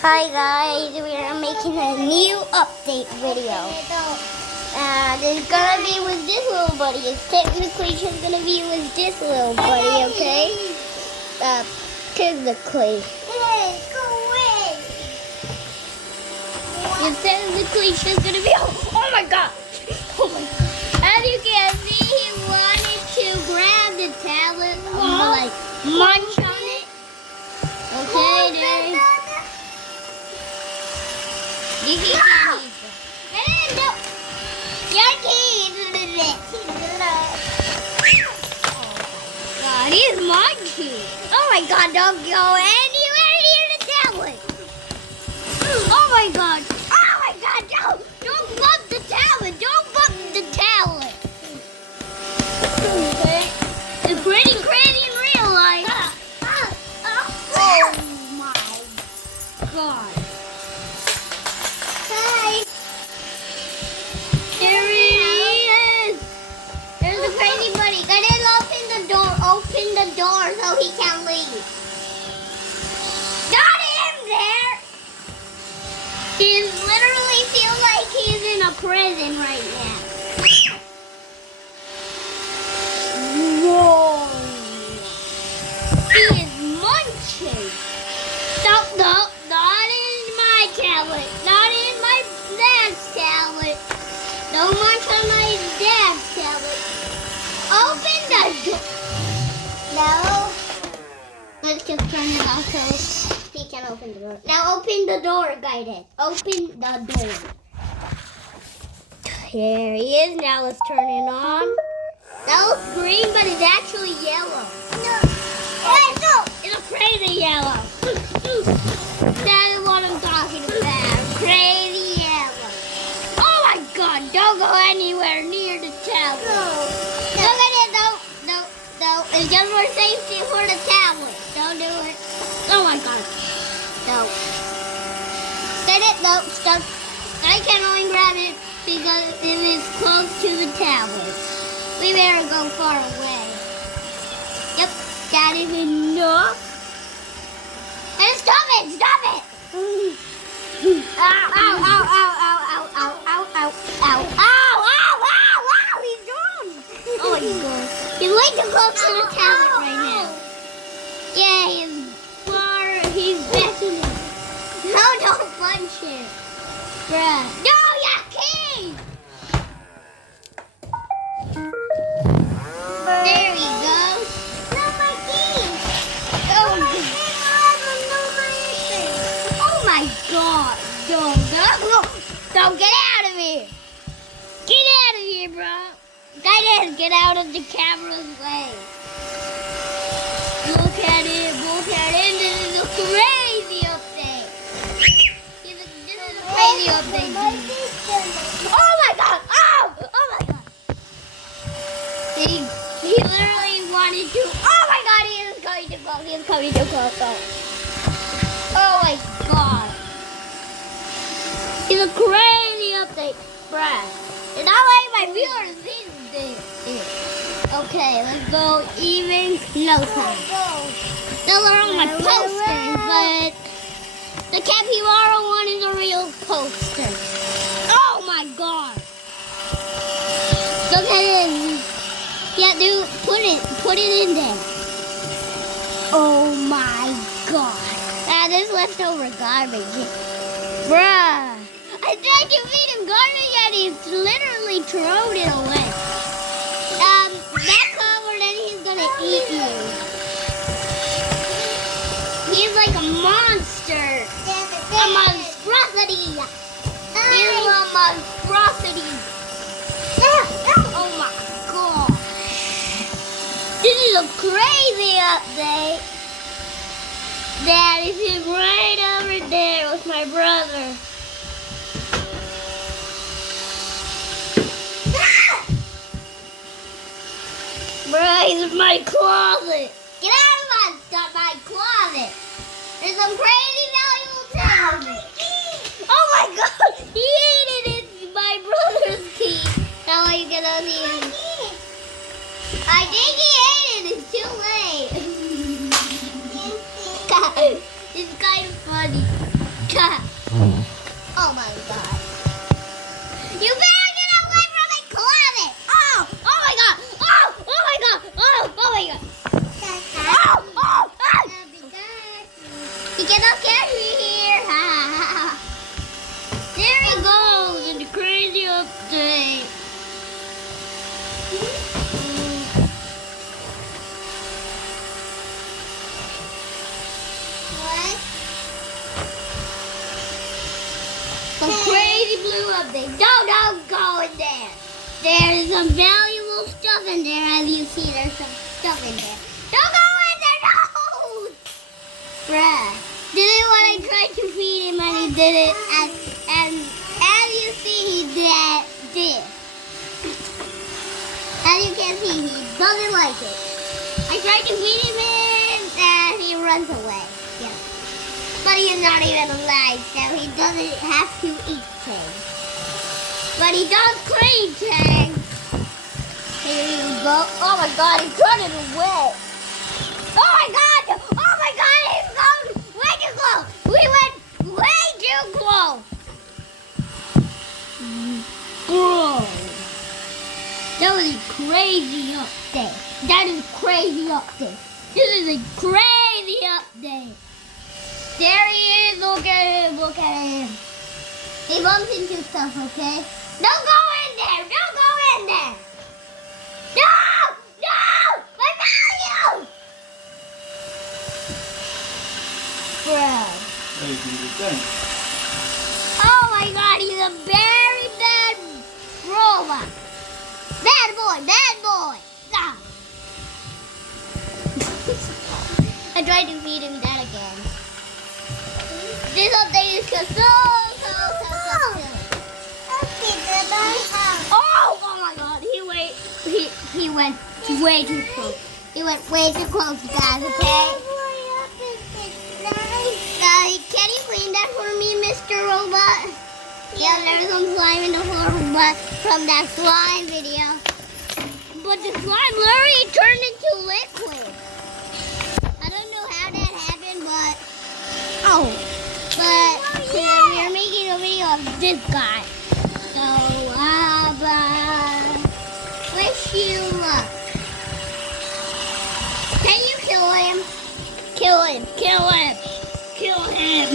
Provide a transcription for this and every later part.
Hi guys, we are making a new update video. And it's gonna be with this little buddy. It's technically just gonna be with this little buddy, okay? Technically. It's technically just gonna be, oh my god! Oh my god. As you can see, he wanted to grab the tablet, like munch on it. Okay, there. You can't eat it. No. You can't eat it. God, he's munching. Oh my god, don't go anywhere near the tablet. Oh my god. Oh my god, don't bump the tablet. Don't bump the tablet. Okay. It's pretty crazy in real life. Oh my god. Hi. There he is. There's a crazy buddy. Go ahead and open the door. Open the door so he can leave. Got him there. He literally feels like he's in a prison right now. Whoa. He is munching. Stop, no, not in my tablet. Not in my dad's tablet. Don't munch on my dad's tablet. Open the door. No. Let's just turn it off so he can open the door. Now open the door, Guided. Open the door. Here he is. Now let's turn it on. That looks green, but it's actually yellow. No. Wait, no. It's a crazy yellow. That is what I'm talking about. Crazy yellow. Oh my god, don't go anywhere near the tablet. No. Look at it, no. It's just for safety for the tablet. Don't do it. Oh my god. No. Get it? No, stop. I can only grab it because it is close to the tablet. We better go far away. Yep, that is enough. And stop it! Stop it! Ow, ow, ow, ow, ow, ow, ow, ow, ow, ow, ow, he's gone! Oh my god. He's way too close to the tablet right now. Yeah, he's backing it. No, don't punch him. Bruh. No, you can't! There he goes. No, my keys. Oh my god. Don't get out of here. Get out of here, bro. Get out of the camera's way. Look at it. This is a crazy update. This is a crazy update. Oh my god. Oh my god. He literally wanted to. Oh my god, he is coming to go. Oh my god. It's a crazy update, bruh. It's not like my viewers see this. Okay, let's go even closer. Those are on my posters, but the capybara one is a real poster. Oh my god. Look at it. Yeah, dude, put it in there. Oh my god. This leftover garbage. Bruh. I tried to feed him garbage and he's literally thrown it away. Back over, then he's gonna eat you. He's like a monster. A monstrosity. He's a monstrosity. Oh my god. This is a crazy update. Dad is right over there with my brother. Bruh, he's in my closet. Get out of my closet. There's some crazy valuable things. Oh my god, he ate it. It's my brother's key. Now you can see him. I think he ate it. It's too late. It's kind of funny. Oh my god. You better get away from my closet! Oh! Oh my god! Oh! Oh my god! Oh! Oh my god! Oh! Oh! Oh! You cannot catch me here! There he goes in the crazy update. Some crazy blue update. Don't go in there. There's some valuable stuff in there. As you see, there's some stuff in there. Don't go in there. No. Bruh. Did it when I tried to feed him and he did it. And as you see, he did. As you can see, he doesn't like it. I tried to feed him and he runs away. Yeah. But he's not even alive, so he doesn't have to eat things. But he does crave things. Here you go. Oh my god, he's running away. Oh my god! Oh my god, he's going way too close. We went way too close. Bro. That was a crazy update. That is a crazy update. This is a crazy update. There he is. Look at him. Look at him. He bumps into stuff, okay? Don't go in there. Don't go in there. No! No! My value! Bro. Oh my god, he's a very bad robot. Bad boy. Bad boy. Ah. I tried to feed him that again. This update is just so. Oh my god, he went way too close. He went way too close, guys, okay? Can you clean that for me, Mr. Robot? Yeah, there's some slime in the floor from that slime video. But the slime literally turned into liquid. I don't know how that happened, but... But we are making a video of this guy. So, wish you luck. Can you kill him? Kill him. Kill him. Kill him.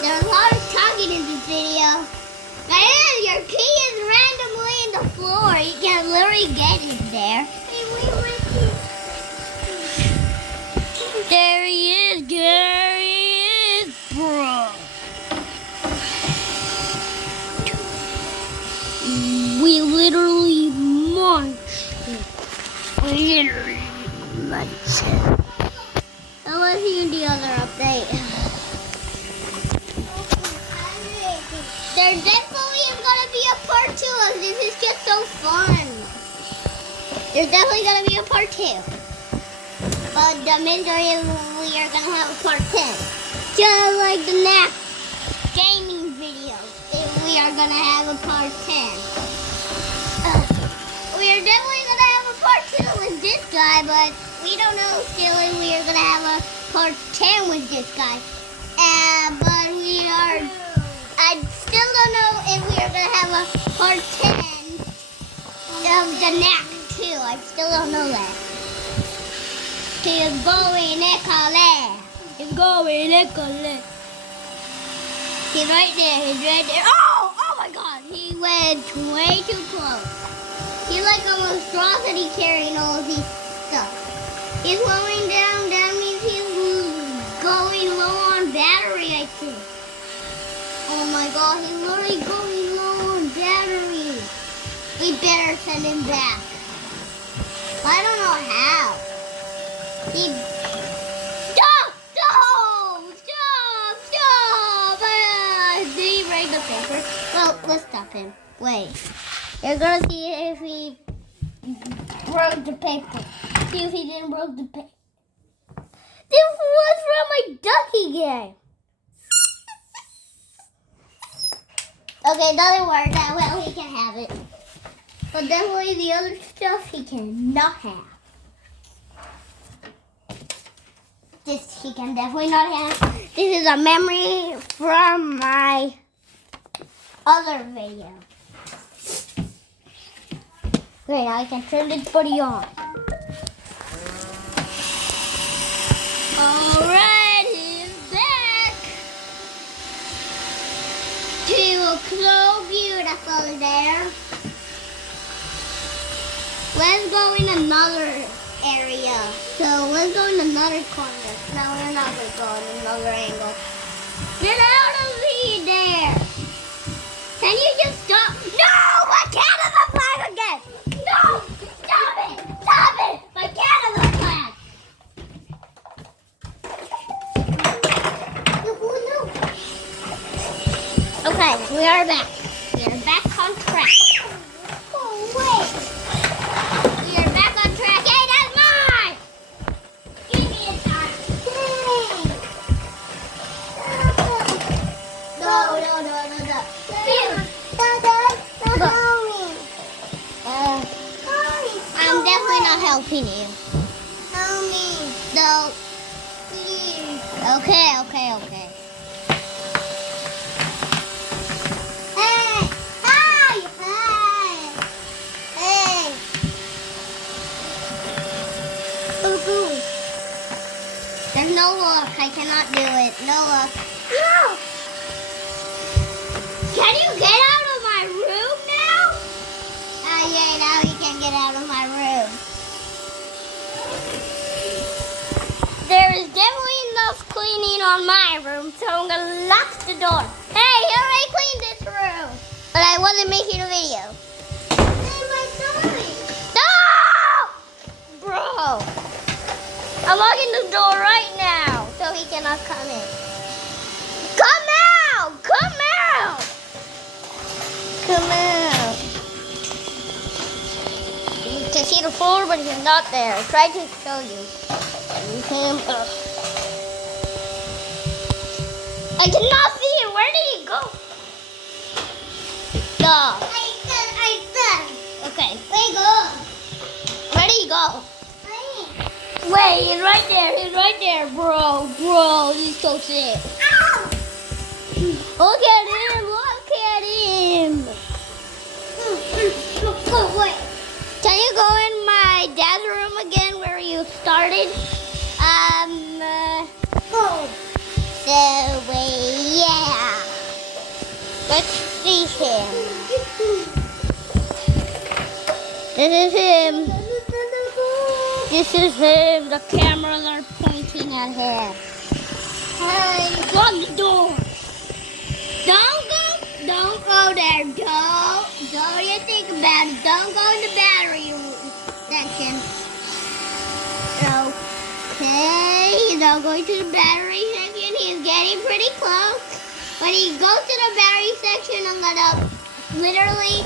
There's a lot of talking in this video. Your key is randomly in the floor. You can literally get it there. There he is. There he is, bro. We literally munched it. Now let's see the other update. There definitely is going to be a part 2 of this. Is just so fun. There's definitely going to be a part 2. But the majority of we are going to have a part 10. Just like the next gaming videos. We are going to have a part 10. We are definitely going to have a part 2 with this guy, but we don't know still if we are going to have a part 10 with this guy. But I still don't know if we are going to have a part 10 of the knack too. I still don't know that. He's going Nicolette. He's going Nicolette. He's right there. He's right there. Oh my god. He went way too close. He's like a monstrosity carrying all of these stuff. He's slowing down. That means he's going low on battery, I think. Oh my god, he's literally going low on battery. We better send him back. I don't know how. Stop! Did he break the paper? Well, let's stop him. Wait. You're gonna see if he broke the paper. See if he didn't break the paper. This was from my ducky game. Okay, it doesn't work that well. He can have it. But definitely the other stuff he cannot have. This he can definitely not have. This is a memory from my other video. Okay, now I can turn this buddy on. Alright, he's back. He looks so beautiful there. Let's go in another area. So let's go in another corner. No, we're not going to go in another angle. Get out of there. Can you just stop? No! My cat is on flag again! No! Stop it! Stop it! My cat is on flag! Okay, we are back. We are back on track. Oh, wait. We are back on track. Hey, that's mine! Give me a time. No. I'm definitely not helping you. Help me. No. Please. Okay. Hey. Ooh. There's no luck. I cannot do it. No luck. No. Can you get out of my room now? Yeah, now you can get out of my room. There is definitely enough cleaning on my room, so I'm going to lock the door. Hey, I already cleaned this room. But I wasn't making a video. Hey, my toy. No! Bro. I'm locking the door right now, so he cannot come in. Come out! Come out! Come out. You can see the floor, but he's not there. I tried to show you. I cannot see him. Where did he go? No. I said. Okay. Where did he go? Wait, he's right there. He's right there, bro. Bro, he's so sick. Ow! Look at him. Look at him. Wait. Can you go in my dad's room again where you started? Yeah. Let's see him. This is him. This is him. The cameras are pointing at him. Hey, lock the door. Don't go there. Don't you think about it. Don't go in the battery section. Okay, now going to the battery section. He's getting pretty close. When he goes to the battery section, I'm gonna literally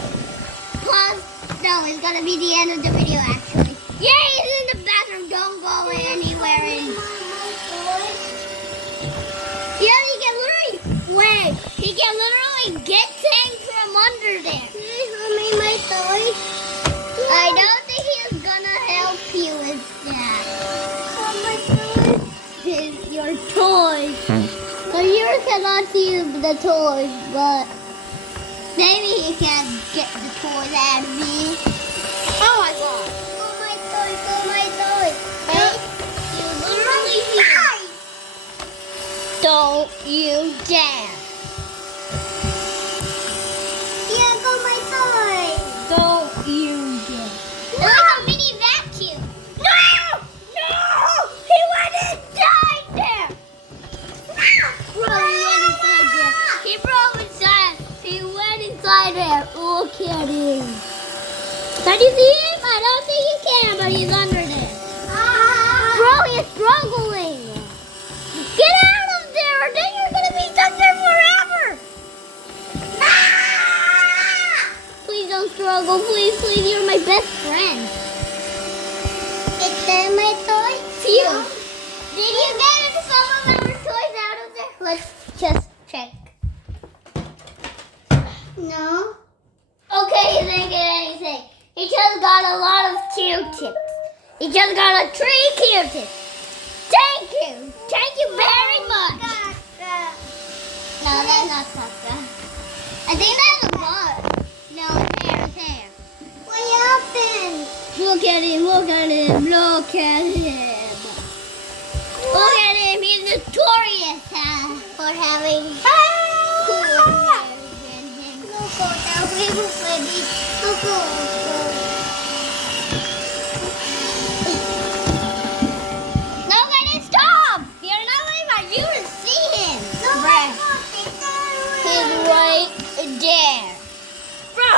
pause. No, it's gonna be the end of the video actually. Yeah, he's in the bathroom. Don't go anywhere in. Yeah, he can literally get things from under there. My toy. I don't think he's gonna help you with that. My toy. Your toys. So you cannot see the toys, but maybe he can get the toys out of me. Oh my god. Oh my toy. Hey, you literally die. Don't you dare. Yeah, go my toy. Don't you dare. Look at a mini vacuum. No! He went inside there. Bro, he went inside there. He went inside there. Look at him. Can you see him? I don't think you can, but he's under there. Bro, he's struggling. Get out of there, or then you're going to be stuck there forever. Please don't struggle. Please, you're my best friend. Is that my toy? Phew. Did you get some of our toys out of there? Let's just check. No. Okay, he didn't get anything. He just got a lot of Q-tips. He just got a 3 Q-tips. Thank you very much. No, that's not caca. I think that's a bug. No, it's hair, it's hair. What happened? Look at him, look at him, look at him. Look at him, he's notorious for having cool hair than him. Nobody stop! You're not waiting for you to see him. He's right there. Bro,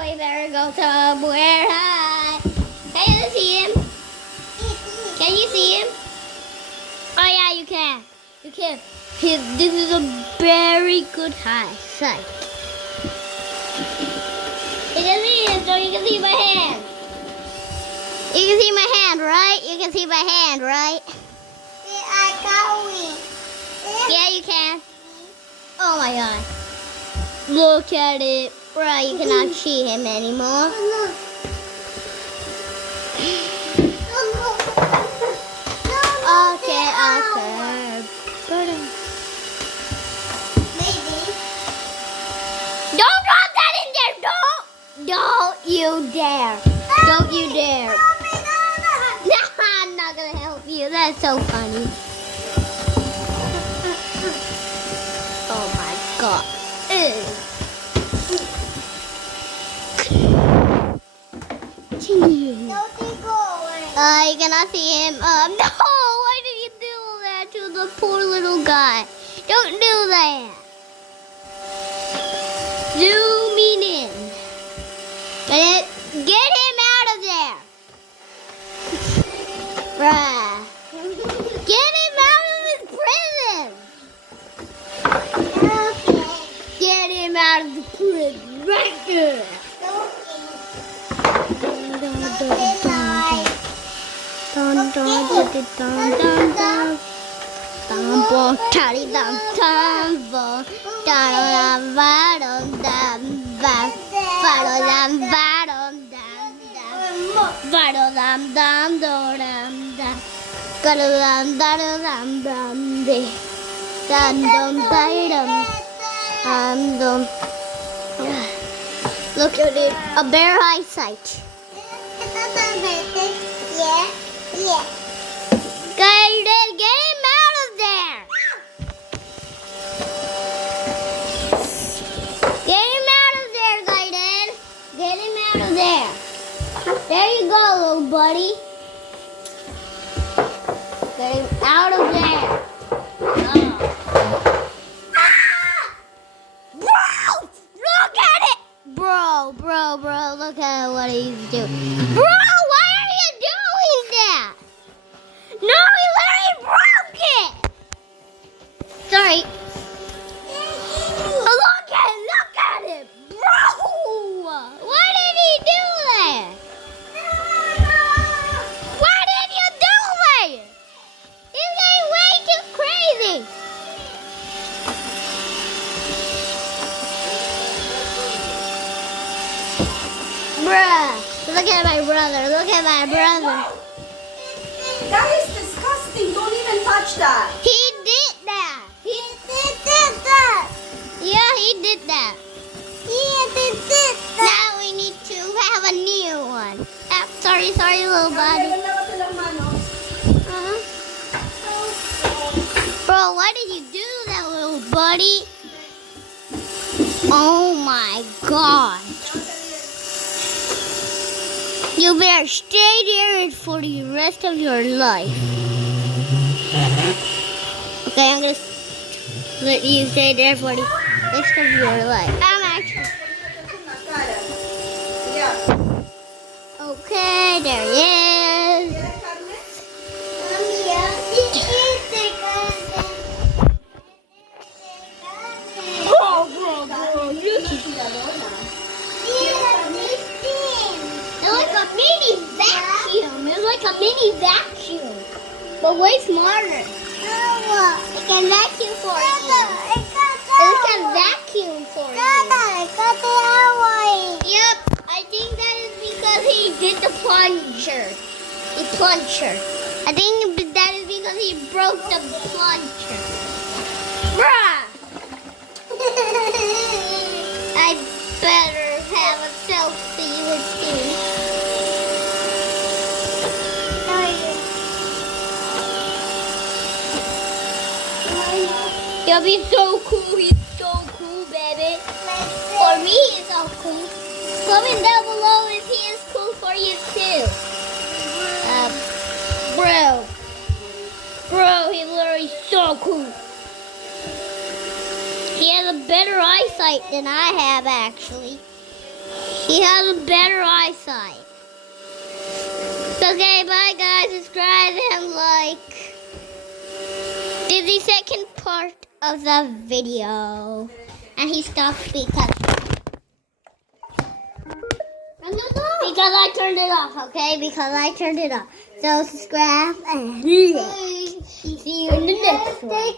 we better go somewhere high. Can you see him? Can you see him? Oh yeah, you can. You can. This is a very good high sight. You can see him, so you can see my hand. You can see my hand, right? You can see my hand, right? Yeah, you can. Oh my god. Look at it. Right, you cannot see him anymore. Okay. Maybe. Don't drop that in there. Don't you dare. Don't you dare. No, I'm not going to help you. That's so funny. Oh my god. Ew. You cannot see him. No, why did you do that to the poor little guy? Don't do that. Zooming in. Get him out of there. Bruh. Get him out of his prison. Okay. Get him out of the prison. Right there. Look at it, a bare eyesight. Yeah. Gaiden, get him out of there! Get him out of there, Gaiden! Get him out of there! There you go, little buddy. Get him out of there! Bro! Look at it! Bro, look at what he's doing. Bro, why are you doing that? No, he literally broke it! Sorry. Look at it! Bro! Why did he do that? Why did you do that? He's getting way too crazy! Bruh! Look at my brother, look at my brother. That is disgusting. Don't even touch that. He did that. He did that. Yeah, he did that. Now we need to have a new one. Sorry, little buddy. Bro, why did you do that, little buddy? Oh my god. You better stay there for the rest of your life. Okay, I'm gonna let you stay there for the rest of your life. I'm actually. Okay, there he is. It's like a mini vacuum, but way smarter. It can vacuum for you. It can vacuum for you. Yep, I think that is because he did the plunger. The plunger. I think that is because he broke the plunger. Bruh! He'll be so cool. He's so cool, baby. For me, he's so cool. Comment down below if he is cool for you too. Bro, he's literally so cool. He has a better eyesight than I have, actually. He has a better eyesight. Okay, bye guys. Subscribe and like. This is the second part of the video. And he stopped because I turned it off, okay? Because I turned it off. So subscribe and see you in the next one.